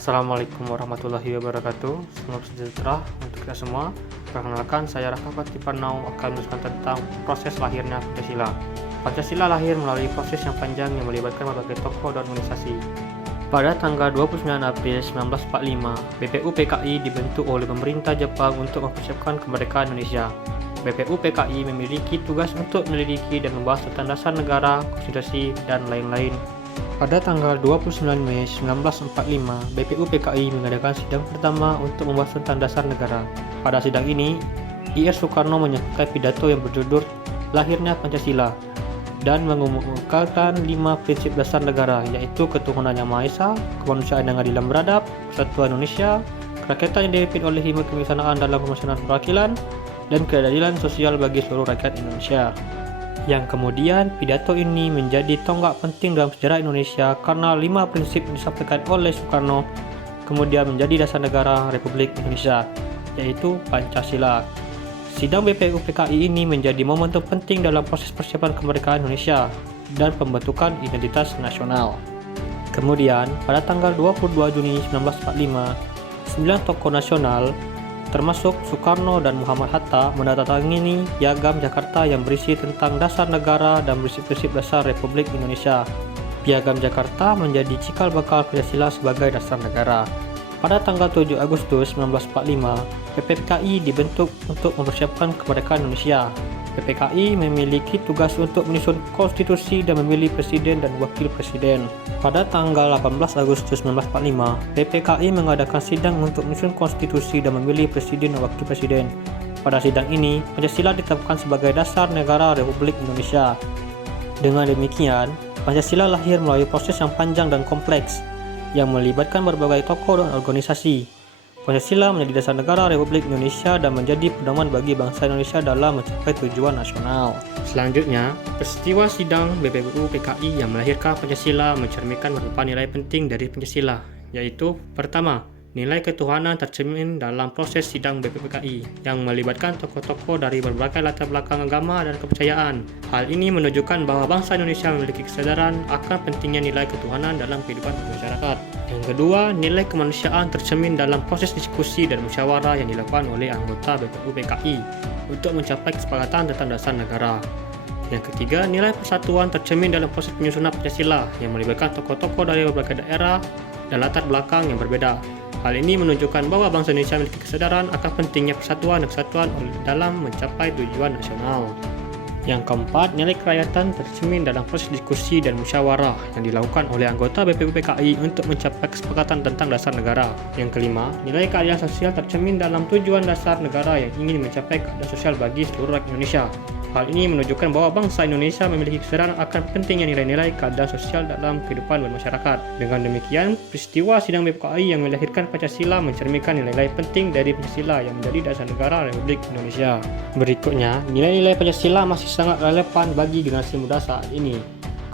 Assalamualaikum warahmatullahi wabarakatuh. Salam sejahtera untuk kita semua. Perkenalkan, saya Raka Patipanau akan meneruskan tentang proses lahirnya Pancasila. Pancasila lahir melalui proses yang panjang yang melibatkan berbagai tokoh dan organisasi. Pada tanggal 29 April 1945, BPUPKI dibentuk oleh pemerintah Jepang untuk mempersiapkan kemerdekaan Indonesia. BPUPKI memiliki tugas untuk menyelidiki dan membahas tentang dasar negara, konstitusi, dan lain-lain. Pada tanggal 29 Mei 1945, BPUPKI mengadakan sidang pertama untuk membahas tentang dasar negara. Pada sidang ini, Ir Soekarno menyampaikan pidato yang berjudul Lahirnya Pancasila dan mengumumkan 5 prinsip dasar negara, yaitu ketuhanan yang Maha Esa, kemanusiaan yang adil dan beradab, persatuan Indonesia, kerakyatan yang dipimpin oleh hikmat kebijaksanaan dalam pemasaran perwakilan, dan keadilan sosial bagi seluruh rakyat Indonesia. Yang kemudian pidato ini menjadi tonggak penting dalam sejarah Indonesia karena 5 prinsip yang disampaikan oleh Soekarno kemudian menjadi dasar negara Republik Indonesia, yaitu Pancasila. Sidang BPUPKI ini menjadi momentum penting dalam proses persiapan kemerdekaan Indonesia dan pembentukan identitas nasional. Kemudian, pada tanggal 22 Juni 1945, 9 tokoh nasional termasuk Soekarno dan Muhammad Hatta menandatangani Piagam Jakarta yang berisi tentang dasar negara dan prinsip-prinsip dasar Republik Indonesia. Piagam Jakarta menjadi cikal bakal Pancasila sebagai dasar negara. Pada tanggal 7 Agustus 1945, PPKI dibentuk untuk mempersiapkan kemerdekaan Indonesia. PPKI memiliki tugas untuk menyusun konstitusi dan memilih presiden dan wakil presiden. Pada tanggal 18 Agustus 1945, PPKI mengadakan sidang untuk menyusun konstitusi dan memilih presiden dan wakil presiden. Pada sidang ini, Pancasila ditetapkan sebagai dasar negara Republik Indonesia. Dengan demikian, Pancasila lahir melalui proses yang panjang dan kompleks, yang melibatkan berbagai tokoh dan organisasi. Pancasila menjadi dasar negara Republik Indonesia dan menjadi pedoman bagi bangsa Indonesia dalam mencapai tujuan nasional. Selanjutnya, peristiwa sidang BPUPKI yang melahirkan Pancasila mencerminkan beberapa nilai penting dari Pancasila, yaitu pertama, nilai ketuhanan tercermin dalam proses sidang BPUPKI yang melibatkan tokoh-tokoh dari berbagai latar belakang agama dan kepercayaan. Hal ini menunjukkan bahwa bangsa Indonesia memiliki kesadaran akan pentingnya nilai ketuhanan dalam kehidupan masyarakat. Yang kedua, nilai kemanusiaan tercermin dalam proses diskusi dan musyawarah yang dilakukan oleh anggota BPUPKI untuk mencapai kesepakatan tentang dasar negara. Yang ketiga, nilai persatuan tercermin dalam proses penyusunan Pancasila yang melibatkan tokoh-tokoh dari berbagai daerah dan latar belakang yang berbeda. Hal ini menunjukkan bahwa bangsa Indonesia memiliki kesadaran akan pentingnya persatuan dan kesatuan dalam mencapai tujuan nasional. Yang keempat, nilai kerakyatan tercermin dalam proses diskusi dan musyawarah yang dilakukan oleh anggota BPUPKI untuk mencapai kesepakatan tentang dasar negara. Yang kelima, nilai keadilan sosial tercermin dalam tujuan dasar negara yang ingin mencapai keadilan sosial bagi seluruh rakyat Indonesia. Hal ini menunjukkan bahwa bangsa Indonesia memiliki kesadaran akan pentingnya nilai-nilai keadilan sosial dalam kehidupan bermasyarakat. Dengan demikian, peristiwa sidang BPUPKI yang melahirkan Pancasila mencerminkan nilai-nilai penting dari Pancasila yang menjadi dasar negara Republik Indonesia. Berikutnya, nilai-nilai Pancasila masih sangat relevan bagi generasi muda saat ini.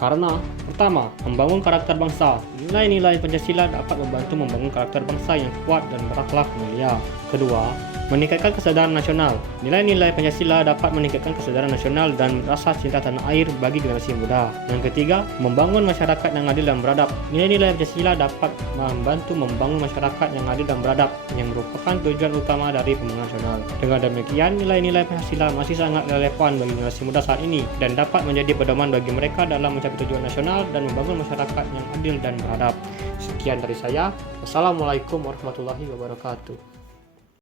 Karena, pertama, membangun karakter bangsa. Nilai-nilai Pancasila dapat membantu membangun karakter bangsa yang kuat dan berakhlak mulia. Kedua, meningkatkan kesadaran nasional. Nilai-nilai Pancasila dapat meningkatkan kesadaran nasional dan rasa cinta tanah air bagi generasi muda. Yang ketiga, membangun masyarakat yang adil dan beradab. Nilai-nilai Pancasila dapat membantu membangun masyarakat yang adil dan beradab, yang merupakan tujuan utama dari pembangunan nasional. Dengan demikian, nilai-nilai Pancasila masih sangat relevan bagi generasi muda saat ini dan dapat menjadi pedoman bagi mereka dalam mencapai tujuan nasional dan membangun masyarakat yang adil dan beradab. Sekian dari saya. Wassalamualaikum warahmatullahi wabarakatuh.